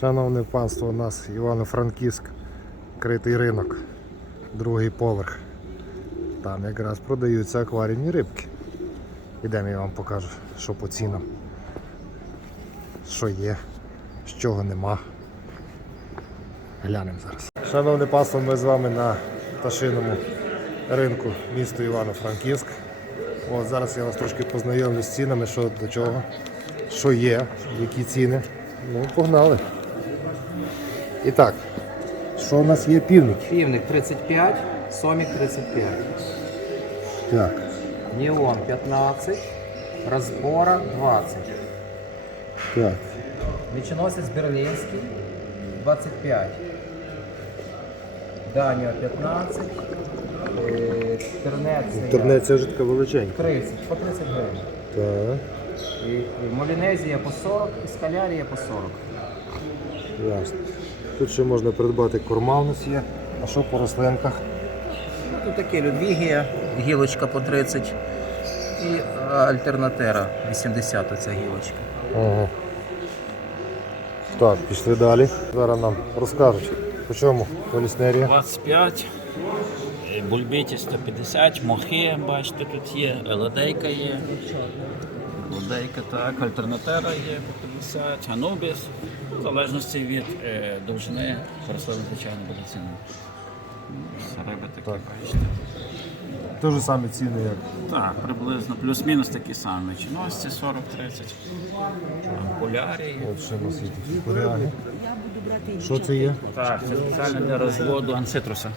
Шановне панство, у нас Івано-Франківськ, критий ринок, другий поверх. Там якраз продаються акваріумні рибки. Ідемо я вам покажу, що по цінам, що є, з чого нема. Глянемо зараз. Шановне панство, ми з вами на пташиному ринку міста Івано-Франківськ. От зараз я вас трошки познайомлю з цінами, що до чого, що є, які ціни. Ну, погнали. І так, що у нас є півник? Півник 35, сомік 35, Так. Неон 15, розбора 20, Так. Міченосець Берлінський 25, Даніо 15, е, Тернець Інтернет це вже така величенька. 30, по 30 гривень. Так. І, і Молінезія по 40, і Скалярія по 40. Ясно. Тут ще можна придбати корма у нас є. А що по рослинках? Ну, Тут таке Людвігія, гілочка по 30 і е, Альтернатера 80 оця гілочка. Ага. Так, пішли далі. Зараз нам розкажуть, по чому поліснерія. 25, е, бульбиті 150, мохи, бачите, тут є, елодейка є. Лодейка, так, альтернатера є по 50, анубіс, в залежності від е, довжини рослини, звичайно, буде ціна. Риби такі, Так. бачите. Те ж самі ціни, як Так, приблизно, плюс-мінус такі самі. Чиносці 40-30, полярії. от ще є. Що це є? Так, це спеціально для розводу анцитруса.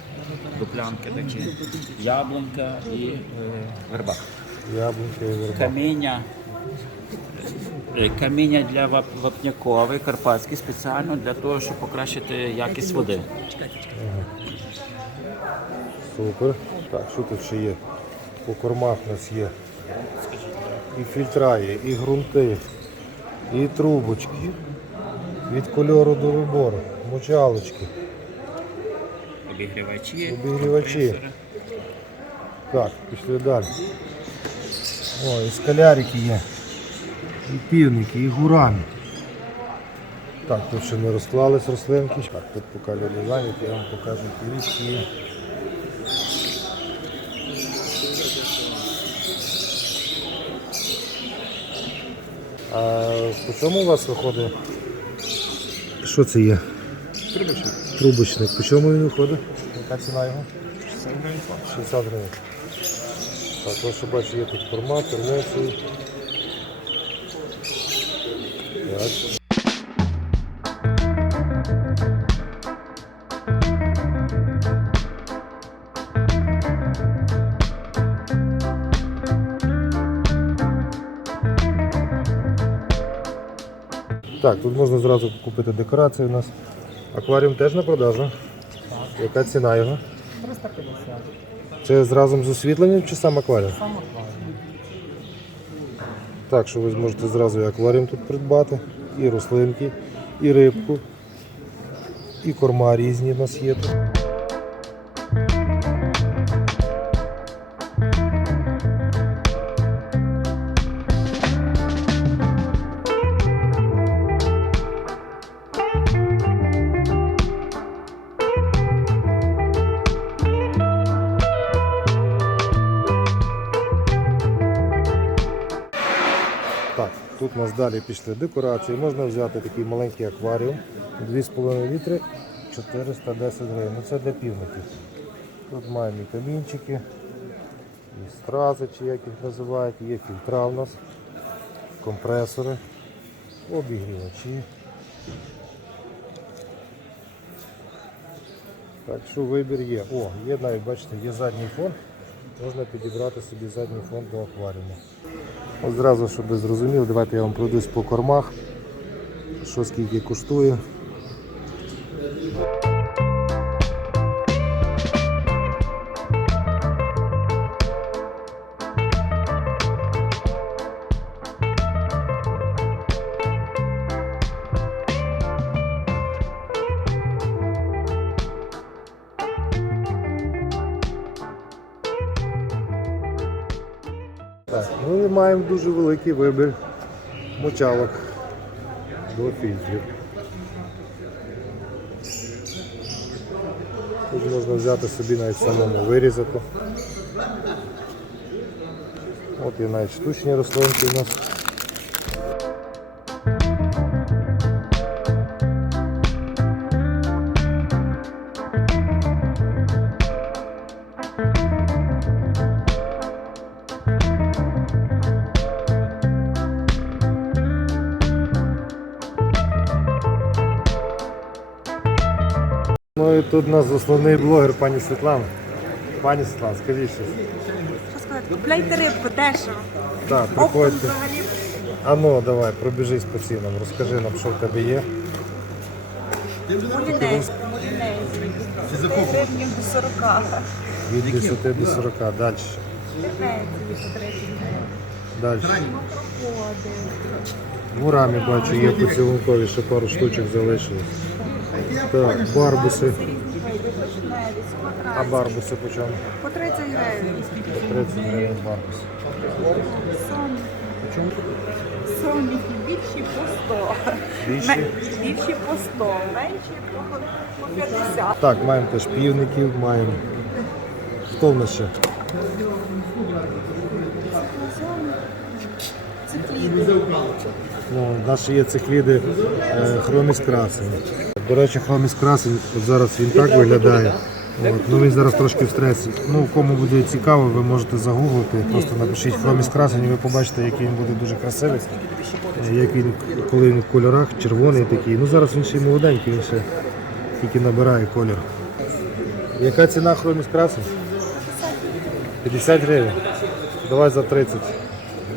Дуплянки такі. Яблунька і е, верба. Яблунька і верба. Каміння. Е, Каміння для вап- вапняковий, карпатський, спеціально для того, щоб покращити якість води. Супер. Так, що тут ще є? По кормах у нас є і фільтра є, і ґрунти, і трубочки. Від кольору до вибору, мочалочки. Обігрівачі, Обігрівачі. Так, пішли далі. О, і скалярики є. І півники, і гурами. Так, тут ще не розклались рослинки. Так, тут поки люди зайняті, я вам покажу які. А по чому у вас виходить? Що це є? Трубочник. Трубочник. По чому він виходить? Яка ціна його? 60 гривень. Так, ось що бачу, є тут формат, термоції. Так. Так, тут можна зразу купити декорації у нас. Акваріум теж на продажу. Яка ціна його? 350. Це з разом з освітленням чи сам акваріум? Сам акваріум. Так, що ви зможете зразу і акваріум тут придбати, і рослинки, і рибку, і корма різні в нас є тут. Тут у нас далі пішли декорації. Можна взяти такий маленький акваріум, 2,5 літри, 410 гривень. Ну це для півників. Тут маємо і камінчики, і стрази, чи як їх називають, є фільтра у нас, компресори, обігрівачі. Так що вибір є. О, є навіть, бачите, є задній фон. Можна підібрати собі задній фон до акваріуму. От зразу, щоб ви зрозуміли, давайте я вам пройдусь по кормах, що скільки коштує. Ну і маємо дуже великий вибір мочалок до фільтрів. Тут можна взяти собі навіть самому вирізати. От і навіть штучні рослинки у нас. Ну і тут у нас основний блогер пані Світлана. Пані Світлана, скажіть щось. Що сказати? Купляйте рибку, дешево. Так, Оптом приходьте. взагалі А ну давай, пробіжись по цінам, розкажи нам, що в тебе є. мулінець. Мулінець. Гривнів до 40. Від 10 до 40. Далі. Далі. В урамі бачу, є поцілункові, ще пару штучок залишилось. Так, барбуси. А барбуси по чому? По 30 гривень. 30 гривень барбус. Соняхи більші по 100. Більші? Більші по 100, менші по, по 50. Так, маємо теж півників, маємо. Хто в нас ще? Ну, наші є цикліди е, хроміс красень. До речі, хроміс красень, от зараз він так виглядає. От, ну він зараз трошки в стресі. Ну, кому буде цікаво, ви можете загуглити, просто напишіть хроміс красень, і ви побачите, який він буде дуже красивий. Е, Як він, коли він в кольорах, червоний такий. Ну зараз він ще й молоденький, він ще тільки набирає колір. Яка ціна хроміс красень? 50 гривень. Давай за 30.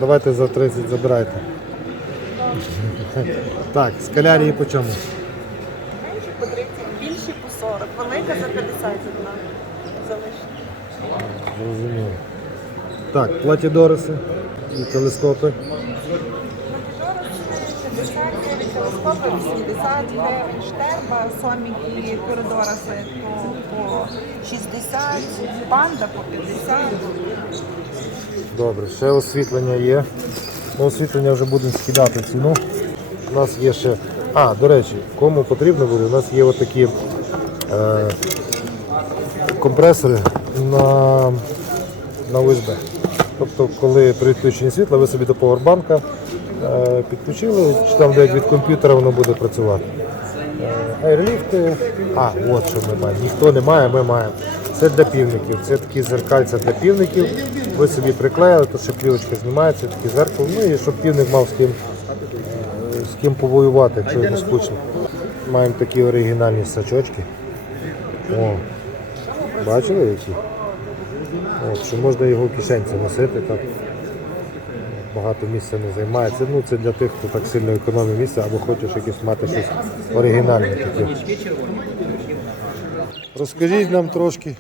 Давайте за 30 забирайте. Так, скалярії по чому? Менші по 30, більші по 40. Велика за 50 одна. Залишиться. Зрозуміло. Так, платідориси і телескопи. 50 гривень, телескопи 80 гривень, штерба, соміки, коридораси по, по 60, панда по 50. Добре, ще освітлення є. Ну, освітлення вже будемо скидати ціну. У нас є ще. А, до речі, кому потрібно буде, у нас є отакі е, компресори на, на USB. Тобто, коли при відключенні світла, ви собі до поwerbank е, підключили, чи там де від комп'ютера воно буде працювати. Аерліфти. А, от що ми маємо. Ніхто не має, ми маємо. Це для півників. Це такі зеркальця для півників. Ви собі приклеїли, то ще плівочка знімається, такі зеркало. Ну і щоб півник мав з ким, з ким повоювати, якщо йому скучно. Маємо такі оригінальні сачочки. О, бачили які? От, що можна його в кишенці носити. Так. Багато місця не займає. Це, ну, це для тих, хто так сильно економить місце або хочеш якесь мати щось оригінальне таке. Розкажіть нам трошки,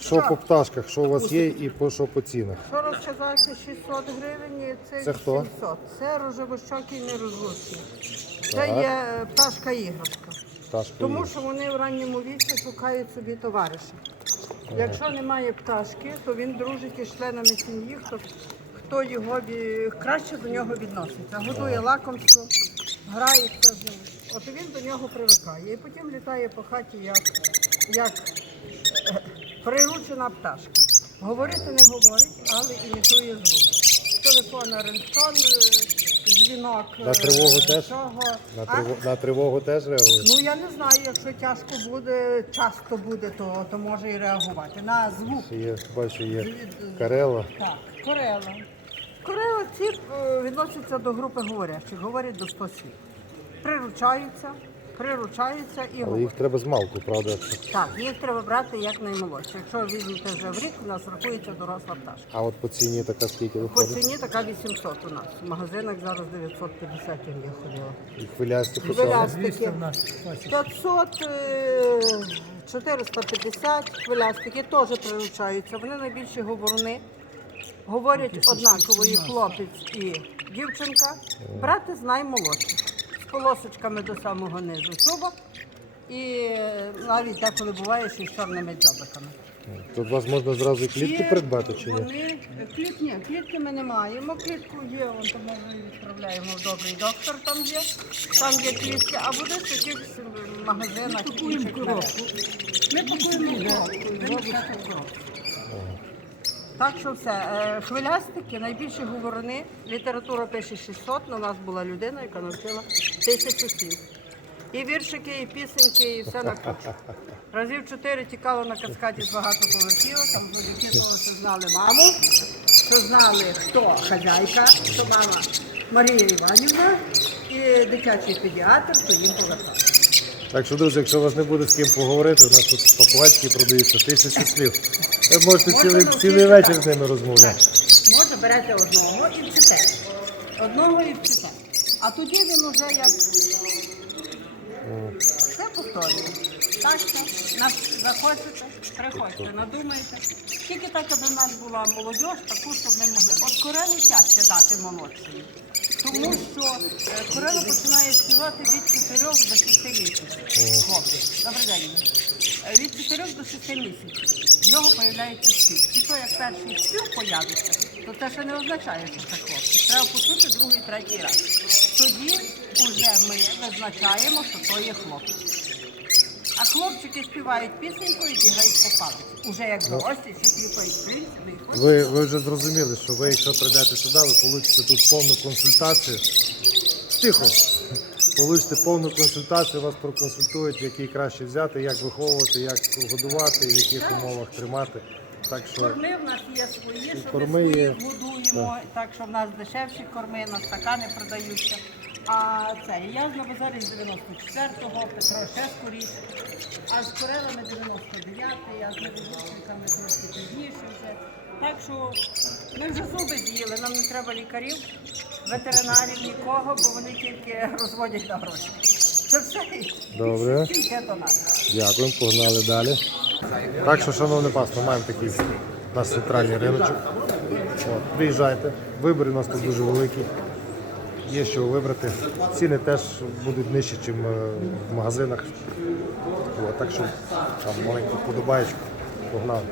що по пташках, що у вас є і по що по цінах. Що розказати 600 гривень, це, Це хто? 800. Це рожевощокі нерозлучні. Це є пташка іграшка. Пташки Тому є. що вони в ранньому віці шукають собі товариша. Якщо немає пташки, то він дружить із членами сім'ї, хто, хто його краще до нього відноситься. Годує лакомство, грається з ним. От він до нього привикає. І потім літає по хаті як, як е, приручена пташка. Говорити не говорить, але імітує звук. Телефон, рингтон, е, дзвінок. На е, тривогу теж? Цього. На, А? триво... на тривогу теж реагує? Ну я не знаю, якщо тяжко буде, часто буде, то, то може і реагувати. На звук. Є, бачу, є карела. Так, корела. Корела ці е, відносяться до групи говорящих, говорять до 100 слів. Приручаються, приручаються і Але говорять. їх треба з малку, правда? Так, їх треба брати як наймолодше. Якщо візьмете вже в рік, у нас рахується доросла пташка. А от по ціні така скільки По виходить? ціні така 800 у нас. В магазинах зараз 950 я ходила. І хвилясті по чому? Хвилястики 500, е, 450 хвилястики теж приручаються. Вони найбільші говоруни. Говорять однаково і хлопець і дівчинка. Брати з наймолодших. З полосочками до самого низу чубок. І е, навіть деколи буває ще з чорними дзьобиками. Тут вас можна зразу і клітку придбати чи ні? Вони кліт, ні, клітки ми не маємо. Клітку є, вон тому ми відправляємо в добрий доктор. Там є, там є клітки, а буде в якихось магазинах. Ми пакуємо коробку, несете в коробку. Так що все. Е, Хвилястики, найбільші говорини. Література пише 600, але у нас була людина, яка навчила тисячу слів. І віршики, і пісеньки, і все на кучу. Разів чотири тікало на каскаді з багатоповерхівок, там завдяки того, що знали маму, що знали, хто хазяйка, що мама Марія Іванівна і дитячий педіатр, то їм повертали. Так що, друзі, якщо у вас не буде з ким поговорити, у нас тут папугацькі продаються тисячі слів. Ви можете цілий, цілий вечір з ними розмовляти. Може, берете одного і вчите. Одного і вчите. А тоді він уже як все повторює. Що нас захочете, приходьте, надумайте. Тільки так, аби в нас була молодь, таку, щоб ми могли. От корелу тяжче дати молодшої. Тому що е, корела починає співати від 4 до 6 місяців. Добрий день. Е, Від 4 до 6 місяців в нього з'являється спів. І то, як перший спів появиться, то це ще не означає, що це хлопчик. Треба почути другий, третій раз. Тоді вже ми визначаємо, що то є хлопець. Хлопчики співають пісеньку і бігають по палиці. Уже як дорослі, що кліпають принципи і хочуть. Ви, ви вже зрозуміли, що ви, якщо прийдете сюди, ви получите тут повну консультацію. Тихо. Получите повну консультацію, вас проконсультують, який краще взяти, як виховувати, як годувати, в яких умовах тримати. Так що Корми в нас є свої, що корми ми є. своїх годуємо, так що в нас дешевші корми, на стакани продаються. А це я на базарі з 94-го, Петро ще скоріше. А з корелами 99-й, а з невідомниками трошки пізніше вже. Так що ми вже зуби з'їли, нам не треба лікарів, ветеринарів, нікого, бо вони тільки розводять на гроші. Це все. Добре. Всі йде до нас. Дякуємо, погнали далі. Так що, шановне паство, маємо такий наш центральний риночок. От, приїжджайте, вибір у нас тут дуже великий. Є що вибрати. Ціни теж будуть нижчі, ніж в магазинах. Так що там маленьку подобаєчку. Погнали.